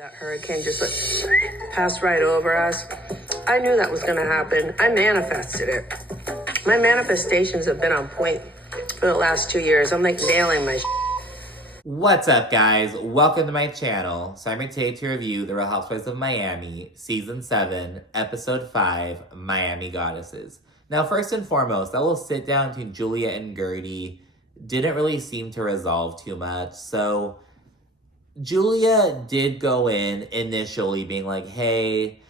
That hurricane just passed right over us. I knew that was going to happen. I manifested it. My manifestations have been on point for the last 2 years. I'm like nailing my What's up, guys? Welcome to my channel. So I'm here today to review The Real Housewives of Miami, Season 7, Episode 5, Miami Goddesses. Now, first and foremost, that little sit down between Julia and Gertie didn't really seem to resolve too much. So Julia did go in initially being like, hey,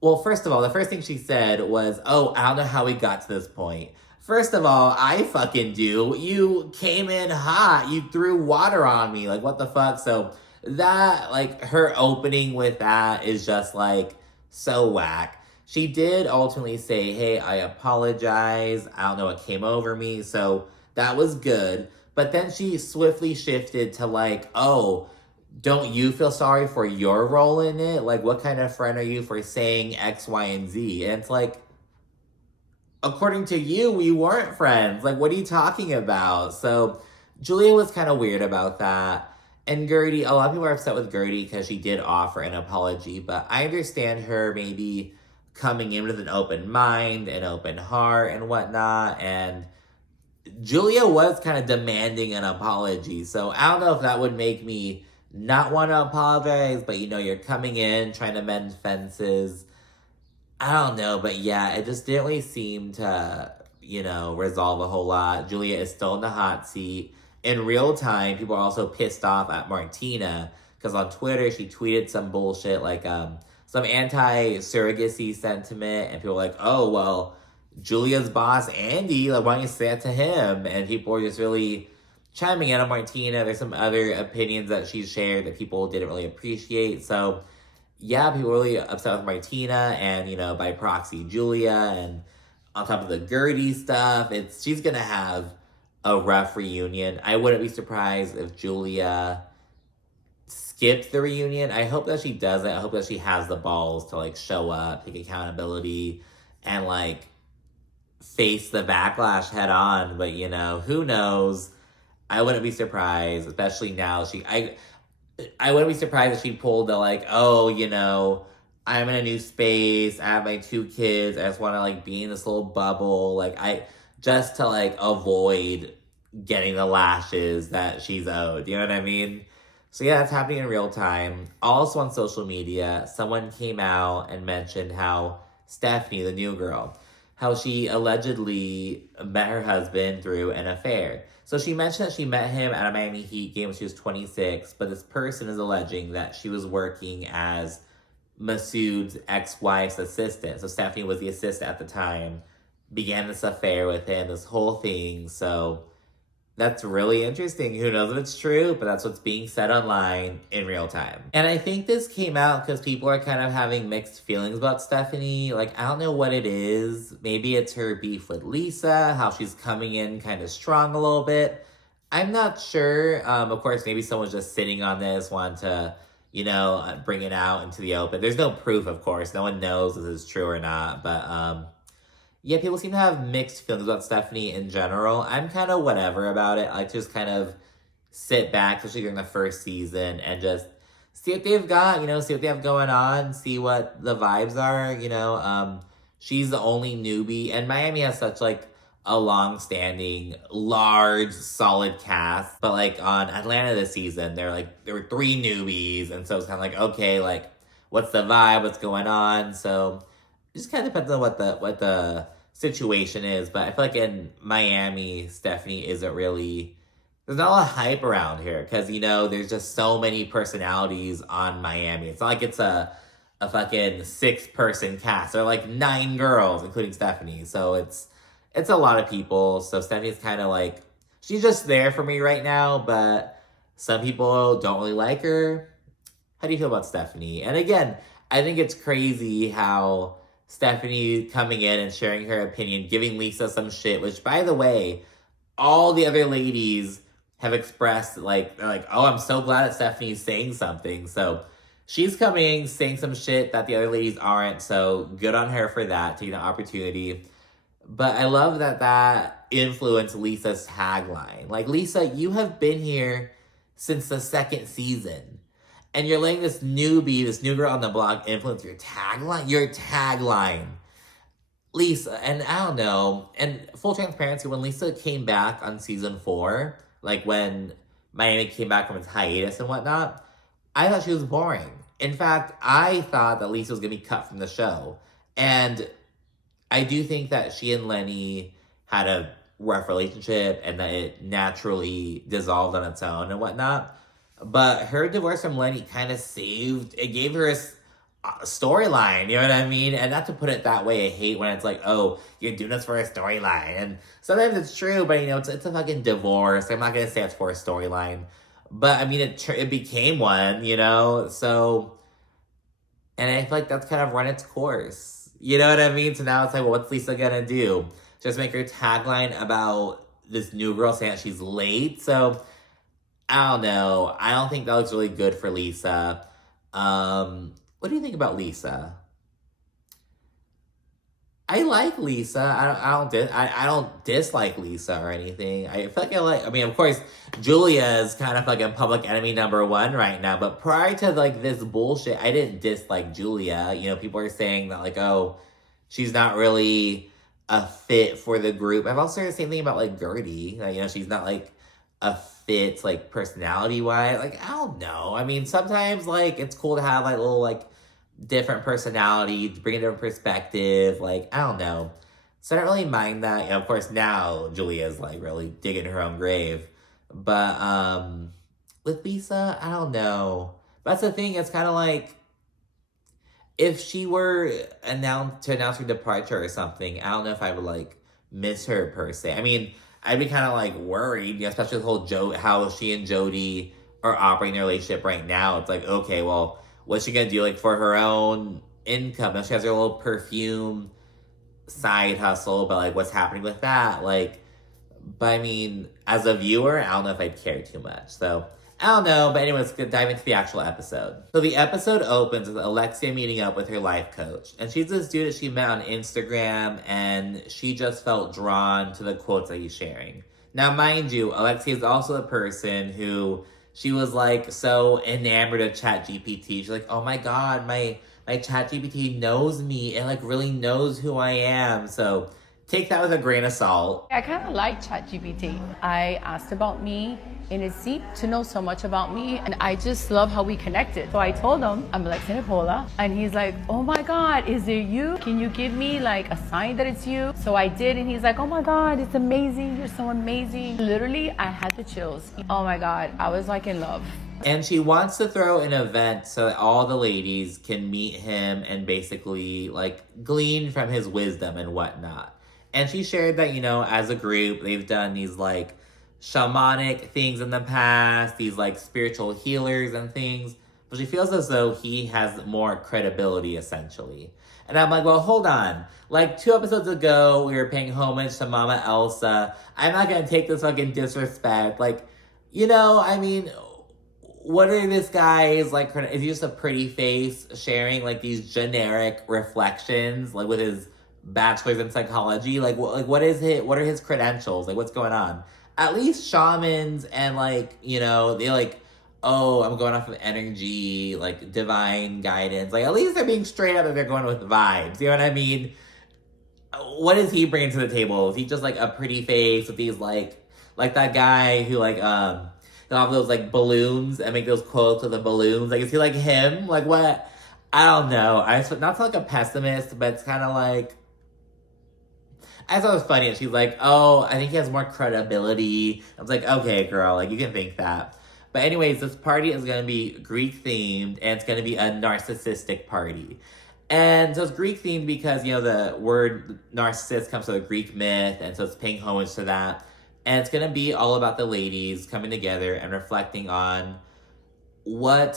well, first of all, the first thing she said was, oh, I don't know how we got to this point. First of all, I fucking do. You came in hot. You threw water on me. Like, what the fuck? So that, like, her opening with that is just, like, so whack. She did ultimately say, hey, I apologize. I don't know what came over me. So that was good. But then she swiftly shifted to, like, oh, don't you feel sorry for your role in it? Like, what kind of friend are you for saying X, Y, and Z? And it's like, according to you, we weren't friends. Like, what are you talking about? So Julia was kind of weird about that. And Gertie, a lot of people are upset with Gertie because she did offer an apology, but I understand her maybe coming in with an open mind, an open heart, and whatnot. And Julia was kind of demanding an apology. So I don't know if that would make me not want to apologize, but you're coming in trying to mend fences. I don't know, but yeah, it just didn't really seem to, resolve a whole lot. Julia is still in the hot seat. In real time, people are also pissed off at Martina because on Twitter, she tweeted some bullshit like some anti-surrogacy sentiment, and people were like, oh, well, Julia's boss, Andy, like, why don't you say that to him? And people were just really chiming in on Martina. There's some other opinions that she shared that people didn't really appreciate. So, yeah, people were really upset with Martina and, by proxy, Julia. And on top of the Gertie stuff, she's going to have a rough reunion. I wouldn't be surprised if Julia skipped the reunion. I hope that she doesn't. I hope that she has the balls to, like, show up, take accountability, and, like, face the backlash head on. But, who knows? I wouldn't be surprised, especially now. I wouldn't be surprised if she pulled the, like, oh, I'm in a new space. I have my 2 kids. I just want to, like, be in this little bubble. Like, just to, like, avoid getting the lashes that she's owed. You know what I mean? So, yeah, that's happening in real time. Also on social media, someone came out and mentioned how Stephanie, the new girl, how she allegedly met her husband through an affair. So she mentioned that she met him at a Miami Heat game when she was 26, but this person is alleging that she was working as Masood's ex-wife's assistant. So Stephanie was the assistant at the time, began this affair with him, this whole thing. So that's really interesting. Who knows if it's true, but that's what's being said online in real time. And I think this came out because people are kind of having mixed feelings about Stephanie. Like, I don't know what it is. Maybe it's her beef with Lisa, how she's coming in kind of strong a little bit. I'm not sure. Of course, maybe someone's just sitting on this, wanting to, bring it out into the open. There's no proof, of course. No one knows if this is true or not. But, yeah, people seem to have mixed feelings about Stephanie in general. I'm kind of whatever about it. I like to just kind of sit back, especially during the first season, and just see what they've got, see what they have going on, see what the vibes are, She's the only newbie, and Miami has such, like, a long-standing, large, solid cast. But, like, on Atlanta this season, there were 3 newbies, and so it's kind of like, okay, like, what's the vibe, what's going on? So it just kind of depends on what the situation is. But I feel like in Miami, Stephanie isn't really, there's not a lot of hype around here because, there's just so many personalities on Miami. It's not like it's a fucking 6-person cast. There are like 9 girls, including Stephanie. So it's a lot of people. So Stephanie's kind of like, she's just there for me right now, but some people don't really like her. How do you feel about Stephanie? And again, I think it's crazy how Stephanie coming in and sharing her opinion, giving Lisa some shit, which, by the way, all the other ladies have expressed, like, they're like, oh, I'm so glad that Stephanie's saying something. So she's coming, saying some shit that the other ladies aren't, so good on her for that, taking the opportunity. But I love that influenced Lisa's tagline. Like, Lisa, you have been here since the 2nd season. and you're letting this newbie, this new girl on the block influence your tagline. Your tagline. Lisa, and I don't know, and full transparency, when Lisa came back on season 4, like when Miami came back from its hiatus and whatnot, I thought she was boring. In fact, I thought that Lisa was going to be cut from the show. And I do think that she and Lenny had a rough relationship and that it naturally dissolved on its own and whatnot. But her divorce from Lenny kind of it gave her a storyline, you know what I mean? And not to put it that way, I hate when it's like, oh, you're doing this for a storyline. And sometimes it's true, but it's a fucking divorce. I'm not going to say it's for a storyline. But I mean, it became one, So, and I feel like that's kind of run its course. You know what I mean? So now it's like, well, what's Lisa gonna do? Just make her tagline about this new girl saying that she's late? So, I don't know. I don't think that looks really good for Lisa. What do you think about Lisa? I like Lisa. I don't dislike Lisa or anything. I feel like I mean, of course, Julia is kind of like a public enemy #1 right now. But prior to like this bullshit, I didn't dislike Julia. People are saying that like, oh, she's not really a fit for the group. I've also heard the same thing about like Gertie. Like, she's not like a fit like personality wise. Like, I don't know. I mean, sometimes like it's cool to have like little like different personality, bring a different perspective. Like, I don't know. So I don't really mind that. Of course, now Julia's like really digging her own grave. But with Lisa, I don't know. That's the thing. It's kind of like if she were to announce her departure or something, I don't know if I would like miss her per se. I mean, I'd be kind of like worried, especially the whole how she and Jody are operating their relationship right now. It's like, okay, well, what's she gonna do like for her own income? Now she has her little perfume side hustle, but like what's happening with that? Like, but I mean, as a viewer, I don't know if I'd care too much. So I don't know, but anyways, let's dive into the actual episode. So the episode opens with Alexia meeting up with her life coach. And she's this dude that she met on Instagram, and she just felt drawn to the quotes that he's sharing. Now, mind you, Alexia is also the person who she was like so enamored of ChatGPT. She's like, oh my God, my ChatGPT knows me and like really knows who I am. So take that with a grain of salt. I kind of like ChatGPT. I asked about me, and it seemed to know so much about me, and I just love how we connected. So I told him, I'm Alexia Nicola, and he's like, oh my God, is it you? Can you give me like a sign that it's you? So I did, and he's like, oh my God, it's amazing. You're so amazing. Literally, I had the chills. Oh my God, I was like in love. And she wants to throw an event so that all the ladies can meet him and basically like glean from his wisdom and whatnot. And she shared that, as a group, they've done these like shamanic things in the past, these like spiritual healers and things. But she feels as though he has more credibility, essentially. And I'm like, well, hold on. Like 2 episodes ago, we were paying homage to Mama Elsa. I'm not going to take this fucking disrespect. Like, I mean, what are this guy's like? Is he just a pretty face sharing like these generic reflections, like with his bachelor's in psychology? Like what are his credentials? Like, what's going on? At least shamans and like, they like, oh, I'm going off of energy, like divine guidance. Like, at least they're being straight up and they're going with vibes. You know what I mean? What is he bringing to the table? Is he just like a pretty face with these like that guy who like, he'll have those like balloons and make those quotes with the balloons? Like, is he like him? Like, what? I don't know. Not to like a pessimist, but it's kind of like, I thought it was funny. And she's like, oh, I think he has more credibility. I was like, okay, girl, like you can think that. But anyways, this party is going to be Greek themed, and it's going to be a narcissistic party. And so it's Greek themed because, the word narcissist comes from a Greek myth. And so it's paying homage to that. And it's going to be all about the ladies coming together and reflecting on what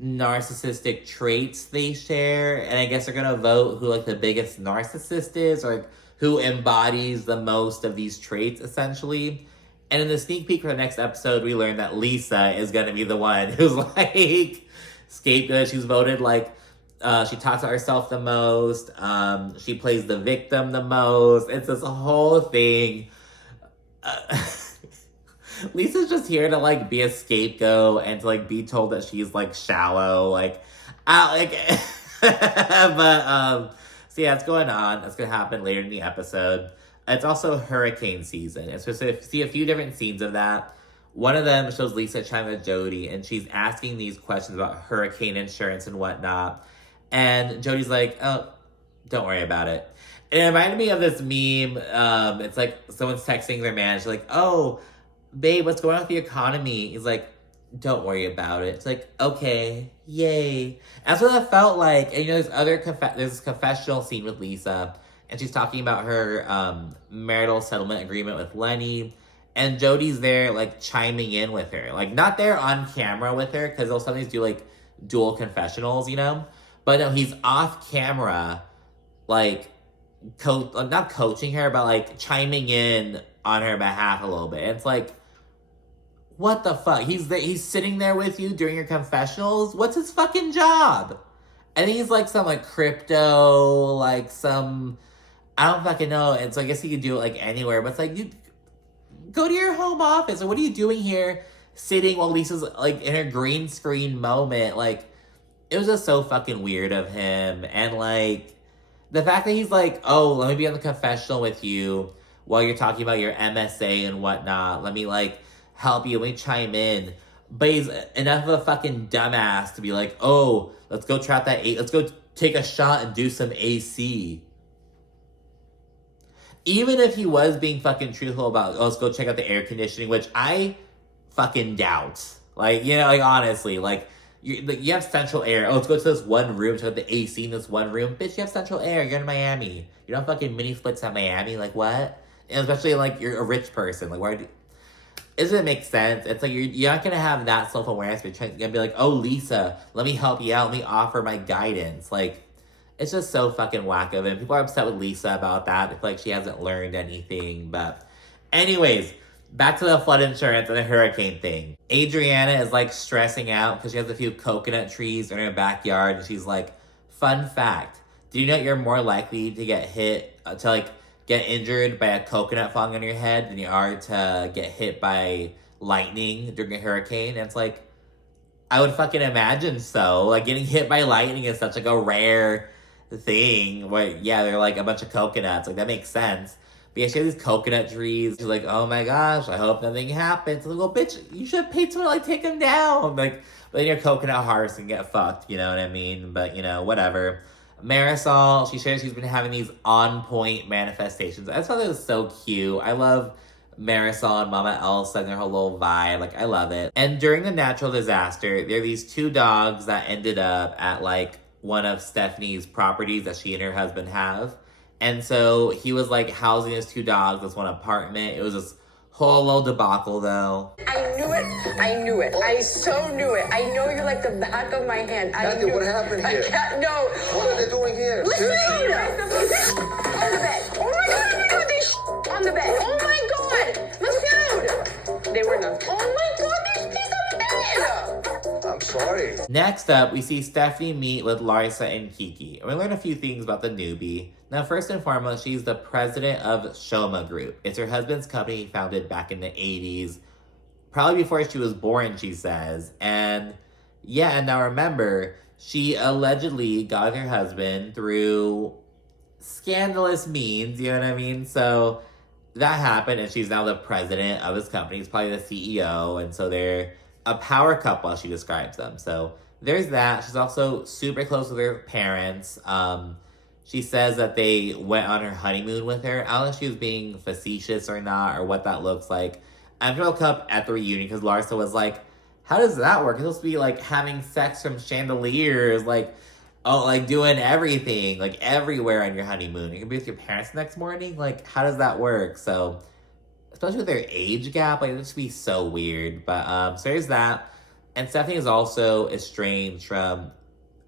narcissistic traits they share. And I guess they're going to vote who like the biggest narcissist is, or like, who embodies the most of these traits, essentially. And in the sneak peek for the next episode, we learned that Lisa is going to be the one who's like scapegoat. She's voted like, she talks to herself the most. She plays the victim the most. It's this whole thing. Lisa's just here to like be a scapegoat and to like be told that she's like shallow, like, but so yeah, it's going on. It's gonna happen later in the episode. It's also hurricane season. It's supposed to see a few different scenes of that. One of them shows Lisa chatting with Jody, and she's asking these questions about hurricane insurance and whatnot. And Jody's like, "Oh, don't worry about it." And it reminded me of this meme. It's like someone's texting their manager, like, "Oh, babe, what's going on with the economy?" He's like, "Don't worry about it." It's like, okay, yay. That's what it felt like. And there's there's this confessional scene with Lisa, and she's talking about her marital settlement agreement with Lenny. And Jody's there, like, chiming in with her. Like, not there on camera with her, because they'll sometimes do, like, dual confessionals, But no, he's off camera, like, not coaching her, but, like, chiming in on her behalf a little bit. And it's like, what the fuck? He's sitting there with you during your confessionals? What's his fucking job? And he's, like, some, like, crypto, like, some... I don't fucking know. And so I guess he could do it, like, anywhere. But it's like, you... Go to your home office. Or what are you doing here sitting while Lisa's, like, in her green screen moment? Like, it was just so fucking weird of him. And, like, the fact that he's like, oh, let me be on the confessional with you while you're talking about your MSA and whatnot. Let me, like, help you. Let me chime in. But he's enough of a fucking dumbass to be like, oh, let's go trap that let's go take a shot and do some AC. Even if he was being fucking truthful about, oh, let's go check out the air conditioning, which I fucking doubt. Like, like, honestly, like, you have central air. Oh, let's go to this one room, check out the AC in this one room. Bitch, you have central air. You're in Miami. You don't have fucking mini splits at Miami. Like, what? And especially, like, you're a rich person. Like, why doesn't it make sense? It's like, you're not going to have that self-awareness, but you're going to be like, oh, Lisa, let me help you out. Let me offer my guidance. Like, it's just so fucking whack of him. People are upset with Lisa about that. They feel like she hasn't learned anything. But anyways, back to the flood insurance and the hurricane thing. Adriana is like stressing out because she has a few coconut trees in her backyard. And she's like, fun fact. Do you know you're more likely to get get injured by a coconut falling on your head than you are to get hit by lightning during a hurricane? And it's like, I would fucking imagine so. Like, getting hit by lightning is such like a rare thing where, yeah, they're like a bunch of coconuts. Like, that makes sense. But yeah, she has these coconut trees. She's like, oh my gosh, I hope nothing happens. I'm like, well, bitch, you should have paid someone to, like, take them down. Like, but then your coconut harvest can get fucked, you know what I mean? But, whatever. Marisol, she shares she's been having these on-point manifestations. I just thought it was so cute. I love Marisol and Mama Elsa and their whole little vibe. Like, I love it. And during the natural disaster, there are these two dogs that ended up at, like, one of Stephanie's properties that she and her husband have. And so he was, like, housing his two dogs in this one apartment. It was this whole little debacle, though. I knew it. I knew it. I so knew it. I know you're like the back of my hand. Kathy, what happened here? I can't, no. What are they doing here? Listen! On the bed. Oh my god, this on the bed. Oh my god. Masood. They were not. Oh my god, there's peace on the bed. I'm sorry. Next up, we see Stephanie meet with Larsa and Kiki. And we learn a few things about the newbie. Now, first and foremost, she's the president of RHOM Group. It's her husband's company founded back in the 80s. Probably before she was born, she says. And yeah, and now remember, she allegedly got her husband through scandalous means, you know what I mean? So that happened, and she's now the president of his company. He's probably the CEO, and so they're a power couple, as she describes them. So there's that. She's also super close with her parents. She says that they went on her honeymoon with her. I don't know if she was being facetious or not, or what that looks like. I'm gonna look up at the reunion because Larsa was like, how does that work? It's supposed to be like having sex from chandeliers, like, oh, like doing everything, like everywhere on your honeymoon. You can be with your parents the next morning. Like, how does that work? So, especially with their age gap, like, it would just be so weird. But so there's that. And Stephanie is also estranged from,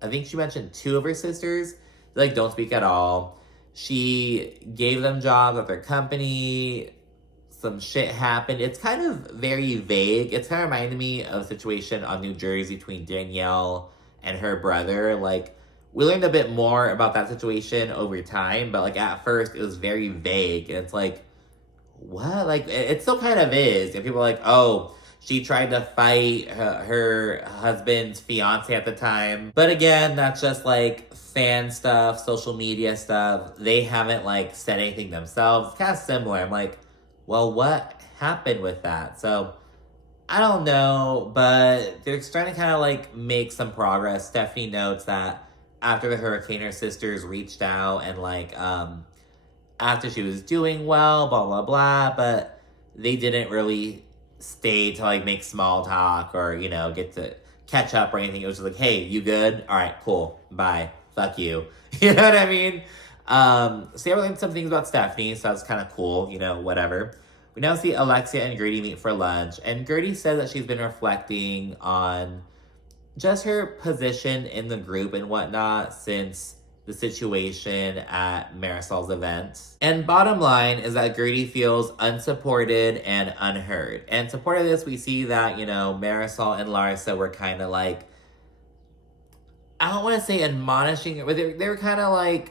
I think she mentioned 2 of her sisters. They, like, don't speak at all. She gave them jobs at their company. Some shit happened. It's kind of very vague. It's kind of reminding me of a situation on New Jersey between Danielle and her brother. Like, we learned a bit more about that situation over time, but, like, at first it was very vague. And it's like, what? Like, it still kind of is. And people are like, oh, she tried to fight her husband's fiance at the time. But again, that's just like fan stuff, social media stuff. They haven't like said anything themselves. It's kind of similar. I'm like, well, what happened with that? So I don't know, but they're starting to kind of like make some progress. Stephanie notes that after the hurricane, her sisters reached out and like, after she was doing well, blah, blah, blah, but they didn't really stay to like make small talk or, you know, get to catch up or anything. It was just like, hey, you good? All right, cool. Bye. Fuck you. You know what I mean? So yeah, we learned some things about Stephanie, so that's kind of cool, you know, whatever. We now see Alexia and Gertie meet for lunch, and Gertie says that she's been reflecting on just her position in the group and whatnot since the situation at Marisol's event. And bottom line is that Gertie feels unsupported and unheard. And to support of this, we see that, you know, Marisol and Larsa were kind of like, I don't want to say admonishing, but they were kind of like,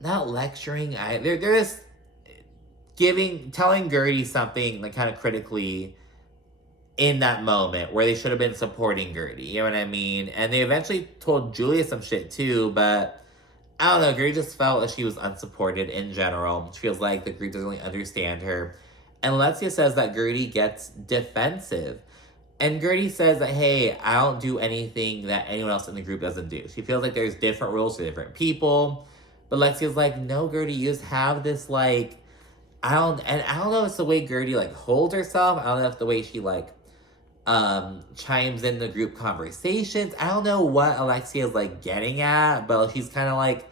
not lecturing. They're just telling Gertie something like kind of critically in that moment where they should have been supporting Gertie. You know what I mean? And they eventually told Julia some shit too, but I don't know, Gertie just felt like she was unsupported in general. She feels like the group doesn't really understand her. And Alexia says that Gertie gets defensive. And Gertie says that, hey, I don't do anything that anyone else in the group doesn't do. She feels like there's different rules for different people. But Alexia's like, no, Gertie, you just have this, like, I don't know if it's the way Gertie, like, holds herself. I don't know if the way she, like, chimes in the group conversations. I don't know what Alexia is like getting at, but she's kind of like,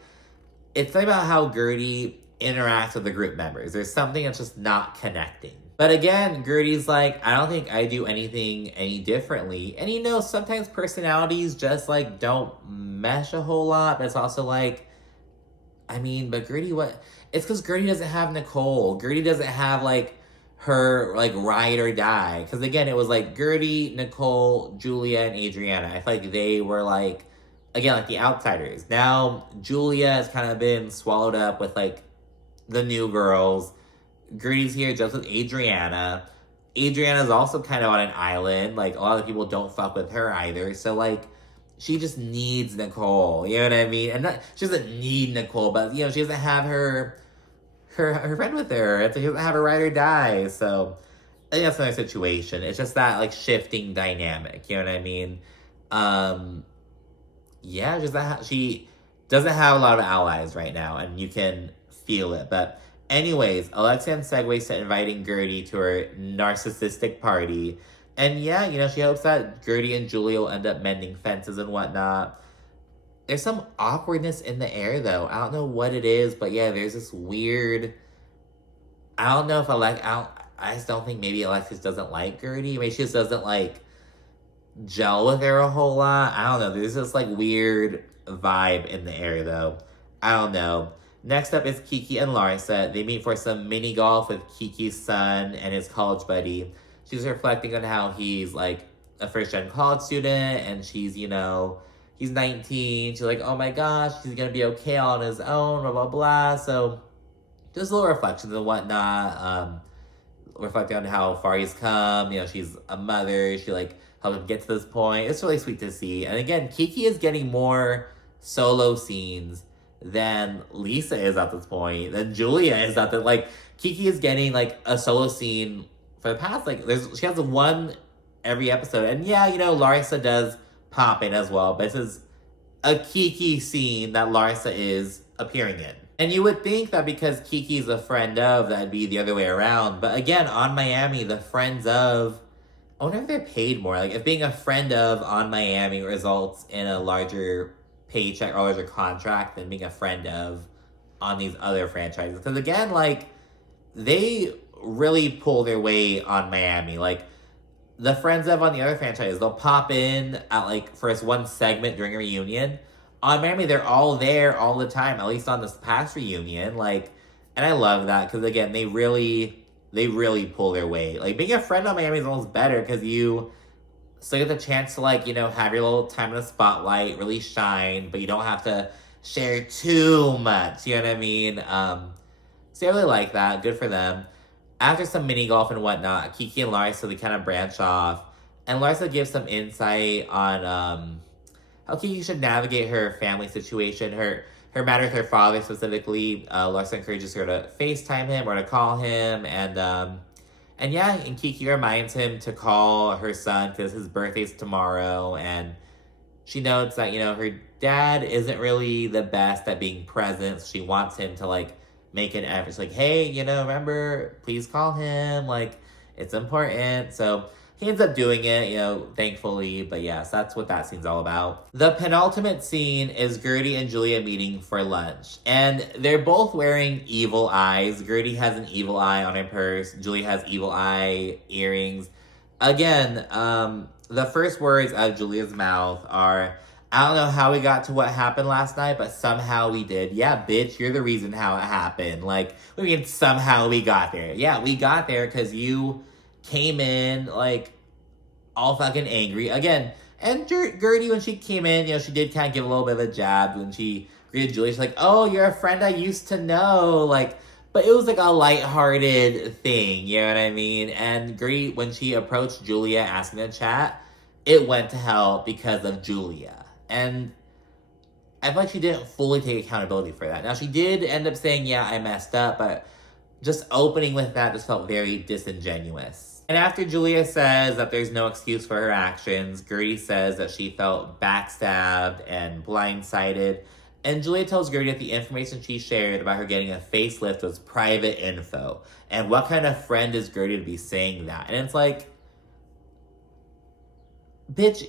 it's something about how Gertie interacts with the group members. There's something that's just not connecting. But again, Gertie's like, I don't think I do anything any differently. And you know, sometimes personalities just like don't mesh a whole lot, but it's also like, I mean, but Gertie, what? It's because Gertie doesn't have Nicole. Gertie doesn't have like her like ride or die, because again it was like Gertie, Nicole, Julia, and Adriana. I feel like they were like, again, like the outsiders. Now Julia has kind of been swallowed up with like the new girls. Gertie's here just with Adriana's also kind of on an island. Like a lot of people don't fuck with her either, so like she just needs Nicole, you know what I mean? And she doesn't need Nicole, but you know, she doesn't have her friend with her. She doesn't have a ride or die. So I think that's another situation. It's just that like shifting dynamic. You know what I mean? Yeah, just that she doesn't have a lot of allies right now, and you can feel it. But anyways, Alexia segues to inviting Gertie to her narcissistic party. And yeah, you know, she hopes that Gertie and Julia will end up mending fences and whatnot. There's some awkwardness in the air, though. I don't know what it is, but yeah, there's this weird... I don't know if I just don't think maybe Alexis doesn't like Gertie. Maybe she just doesn't, like, gel with her a whole lot. I don't know. There's this, like, weird vibe in the air, though. I don't know. Next up is Kiki and Larsa. They meet for some mini golf with Kiki's son and his college buddy. She's reflecting on how he's, like, a first-gen college student, and she's, you know... He's 19. She's like, oh my gosh, he's going to be okay on his own, blah, blah, blah. So just little reflections and whatnot. Reflecting on how far he's come. You know, she's a mother. She, like, helped him get to this point. It's really sweet to see. And again, Kiki is getting more solo scenes than Lisa is at this point. Than Julia is at the, like, Kiki is getting, like, a solo scene for the past, like, she has one every episode. And yeah, you know, Larsa does pop in as well, but this is a Kiki scene that Larsa is appearing in. And you would think that because Kiki's a friend of, that'd be the other way around. But again, on Miami, the friends of, I wonder if they're paid more. Like, if being a friend of on Miami results in a larger paycheck or larger contract than being a friend of on these other franchises. Because again, like, they really pull their weight on Miami. Like, the friends of on the other franchise, they'll pop in at like first one segment during a reunion. On Miami, they're all there all the time, at least on this past reunion. Like, and I love that because again, they really pull their weight. Like, being a friend on Miami is almost better because you still get the chance to, like, you know, have your little time in the spotlight, really shine, but you don't have to share too much. You know what I mean? So I really like that. Good for them. After some mini golf and whatnot, Kiki and Larsa, they kind of branch off. And Larsa gives some insight on how Kiki should navigate her family situation, her matter with her father specifically. Larsa encourages her to FaceTime him or to call him. And yeah, and Kiki reminds him to call her son because his birthday's tomorrow. And she notes that, her dad isn't really the best at being present. So she wants him to, make an effort. It's like, hey, remember, please call him. It's important. So he ends up doing it, thankfully. But yes, that's what that scene's all about. The penultimate scene is Gertie and Julia meeting for lunch. And they're both wearing evil eyes. Gertie has an evil eye on her purse. Julia has evil eye earrings. Again, the first words out of Julia's mouth are, I don't know how we got to what happened last night, but somehow we did. Yeah, bitch, you're the reason how it happened. What do you mean somehow we got there? Yeah, we got there because you came in, all fucking angry. Again, and Gertie, when she came in, she did kind of give a little bit of a jab when she greeted Julia. She's like, oh, you're a friend I used to know. But it was a lighthearted thing, you know what I mean? And Gertie, when she approached Julia asking to chat, it went to hell because of Julia. And I feel like she didn't fully take accountability for that. Now, she did end up saying, yeah, I messed up, but just opening with that just felt very disingenuous. And after Julia says that there's no excuse for her actions, Gertie says that she felt backstabbed and blindsided. And Julia tells Gertie that the information she shared about her getting a facelift was private info. And what kind of friend is Gertie to be saying that? And it's like, bitch,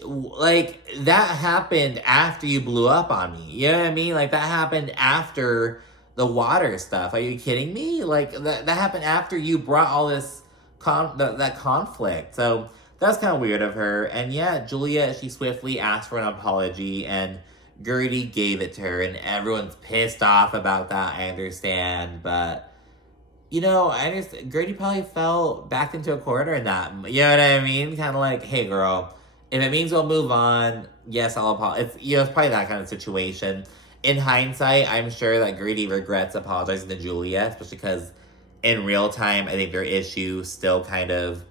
that happened after you blew up on me. You know what I mean? That happened after the water stuff. Are you kidding me? That happened after you brought all this that conflict. So that's kind of weird of her. And yeah, Julia, she swiftly asked for an apology, and Gertie gave it to her, and everyone's pissed off about that, I understand. But, I understand. Gertie probably fell back into a corner in that. You know what I mean? Kind of hey, girl, if it means we'll move on, yes, I'll apologize. It's probably that kind of situation. In hindsight, I'm sure that Gertie regrets apologizing to Julia, especially because in real time, I think their issue still kind of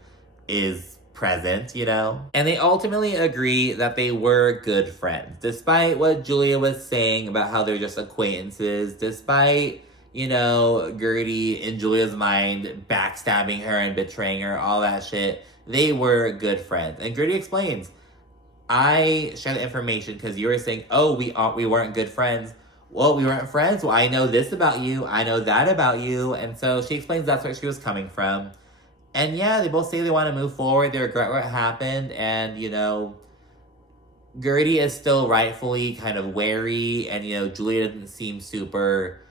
is present, And they ultimately agree that they were good friends, despite what Julia was saying about how they're just acquaintances, despite, Gertie, in Julia's mind, backstabbing her and betraying her, all that shit. They were good friends. And Gertie explains, I share the information because you were saying, oh, we weren't good friends. Well, we weren't friends. Well, I know this about you. I know that about you. And so she explains that's where she was coming from. And yeah, they both say they want to move forward. They regret what happened. And, Gertie is still rightfully kind of wary. And, Julia doesn't seem super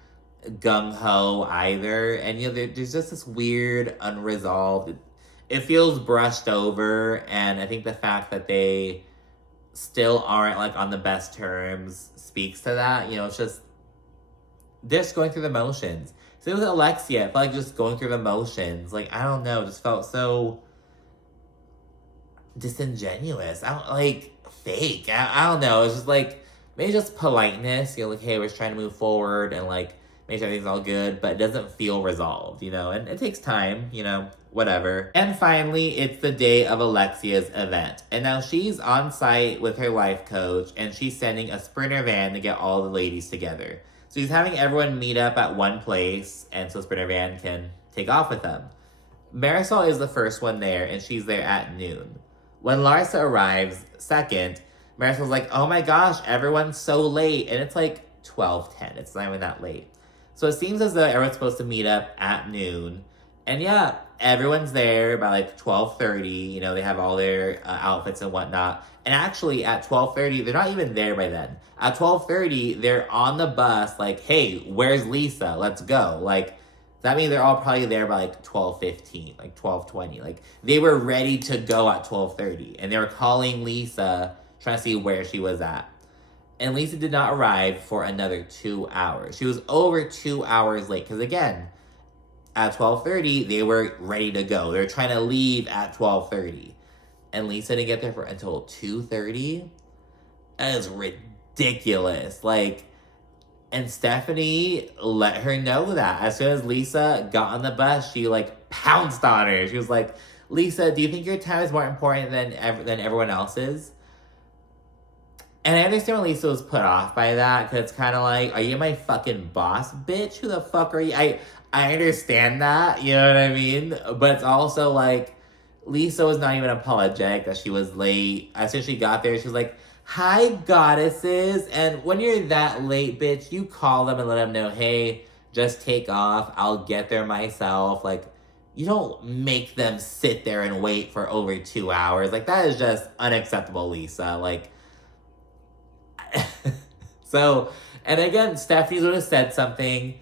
gung-ho either. And, there's just this weird unresolved... It feels brushed over, and I think the fact that they still aren't, on the best terms speaks to that. It's just going through the motions. So with Alexia, it felt like just going through the motions. I don't know, it just felt so disingenuous. Fake. I don't know. It's just maybe just politeness. Hey, we're just trying to move forward and make sure everything's all good, but it doesn't feel resolved, and it takes time, whatever. And finally, it's the day of Alexia's event. And now she's on site with her life coach, and she's sending a Sprinter van to get all the ladies together. So she's having everyone meet up at one place, and so Sprinter van can take off with them. Marisol is the first one there, and she's there at noon. When Larsa arrives second, Marisol's like, oh my gosh, everyone's so late. And it's 12:10. It's not even that late. So it seems as though everyone's supposed to meet up at noon. And yeah, everyone's there by 12:30. They have all their outfits and whatnot. And actually at 12:30, they're not even there by then. At 12:30, they're on the bus hey, where's Lisa? Let's go. That means they're all probably there by 12:15, 12:20. They were ready to go at 12:30. And they were calling Lisa, trying to see where she was at. And Lisa did not arrive for another 2 hours. She was over 2 hours late. Because again, at 12:30, they were ready to go. They were trying to leave at 12:30. And Lisa didn't get there until 2:30. That is ridiculous. And Stephanie let her know that. As soon as Lisa got on the bus, she pounced on her. She was like, Lisa, do you think your time is more important than everyone else's? And I understand when Lisa was put off by that, because it's kind of like, are you my fucking boss, bitch? Who the fuck are you? I understand that, you know what I mean? But it's also like, Lisa was not even apologetic that she was late. As soon as she got there, she was like, hi, goddesses. And when you're that late, bitch, you call them and let them know, hey, just take off. I'll get there myself. Like, you don't make them sit there and wait for over 2 hours. Like, that is just unacceptable, Lisa. Like, so, and again, Stephanie would have said something.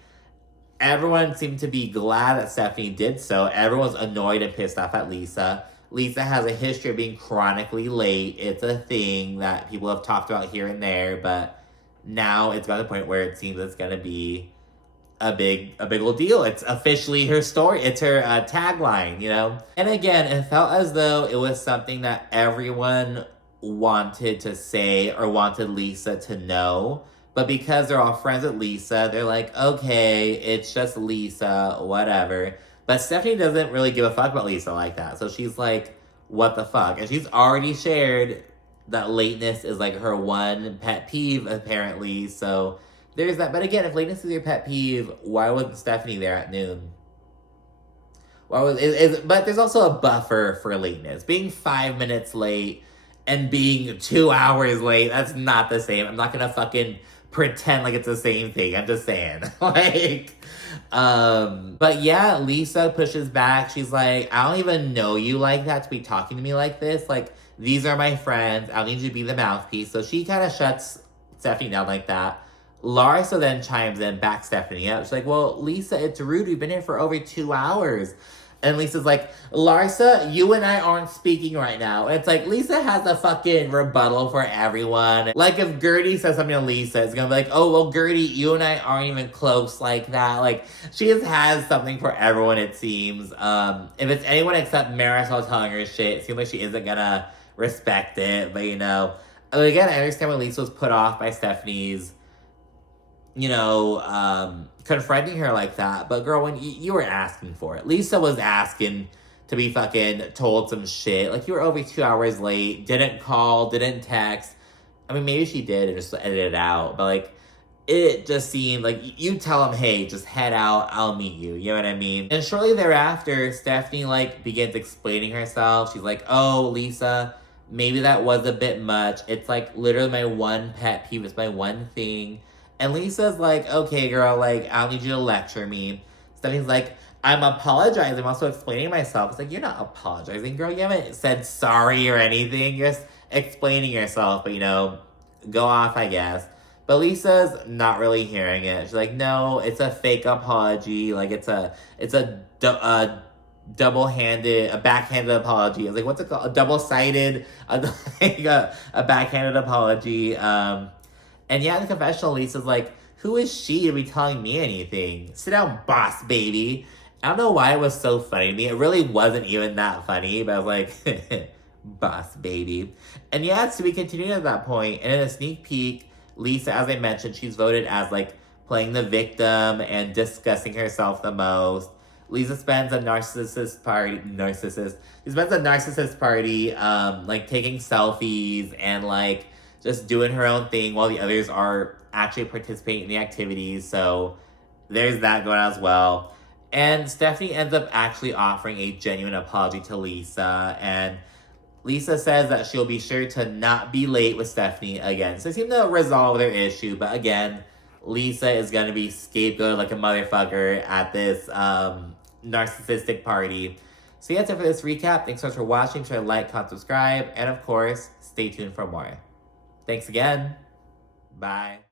Everyone seemed to be glad that Stephanie did so. Everyone's annoyed and pissed off at Lisa. Lisa has a history of being chronically late. It's a thing that people have talked about here and there, but now it's got to the point where it seems it's going to be a big old deal. It's officially her story. It's her tagline, you know? And again, it felt as though it was something that everyone wanted to say or wanted Lisa to know. But because they're all friends with Lisa, they're like, okay, it's just Lisa, whatever. But Stephanie doesn't really give a fuck about Lisa like that. So she's like, what the fuck? And she's already shared that lateness is like her one pet peeve, apparently. So there's that. But again, if lateness is your pet peeve, why wasn't Stephanie there at noon? But there's also a buffer for lateness. Being 5 minutes late and being 2 hours late, that's not the same. I'm not gonna fucking pretend like it's the same thing. I'm just saying. But yeah, Lisa pushes back. She's like, I don't even know you like that to be talking to me like this. Like, these are my friends. I need you to be the mouthpiece. So she kind of shuts Stephanie down like that. Larsa then chimes in, backs Stephanie up. She's like, well, Lisa, it's rude. We've been here for over 2 hours. And Lisa's like, Larsa, you and I aren't speaking right now. And it's like, Lisa has a fucking rebuttal for everyone. Like, if Gertie says something to Lisa, it's gonna be like, oh, well, Gertie, you and I aren't even close like that. Like, she just has something for everyone, it seems. If it's anyone except Marisol telling her shit, it seems like she isn't gonna respect it. But, you know, again, I understand when Lisa was put off by Stephanie's, you know, confronting her like that. But girl, when you were asking for it. Lisa was asking to be fucking told some shit. Like, you were over 2 hours late, didn't call, didn't text. I mean, maybe she did and just edited it out. But, like, it just seemed like you tell them, hey, just head out, I'll meet you. You know what I mean? And shortly thereafter, Stephanie, like, begins explaining herself. She's like, oh, Lisa, maybe that was a bit much. It's, like, literally my one pet peeve. It's my one thing. And Lisa's like, okay, girl, like, I don't need you to lecture me. Stephanie's like, I'm apologizing. I'm also explaining myself. It's like, you're not apologizing, girl. You haven't said sorry or anything. You're just explaining yourself. But, you know, go off, I guess. But Lisa's not really hearing it. She's like, no, it's a fake apology. Like, it's a double-handed, a backhanded apology. It's like, what's it called? A double-sided, a backhanded apology. And yeah, in the confessional, Lisa's like, who is she to be telling me anything? Sit down, boss baby. I don't know why it was so funny to me. It really wasn't even that funny, but I was like, boss baby. And yeah, so we continued at that point. And in a sneak peek, Lisa, as I mentioned, she's voted as like playing the victim and discussing herself the most. Lisa spends a narcissist party, like taking selfies and like just doing her own thing while the others are actually participating in the activities. So there's that going on as well. And Stephanie ends up actually offering a genuine apology to Lisa. And Lisa says that she'll be sure to not be late with Stephanie again. So they seem to resolve their issue. But again, Lisa is going to be scapegoated like a motherfucker at this narcissistic party. So yeah, that's it for this recap. Thanks so much for watching. Make sure to like, comment, subscribe. And of course, stay tuned for more. Thanks again. Bye.